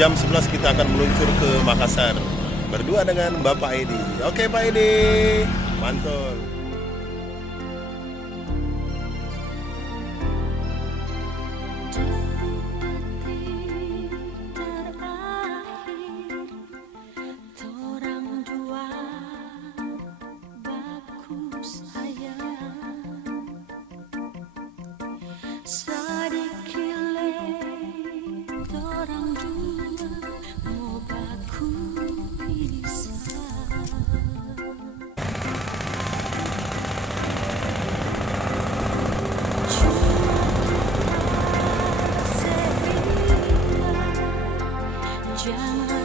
jam 11 kita akan meluncur ke Makassar berdua dengan Bapak Edi. Oke Pak Edi, mantul. Jangan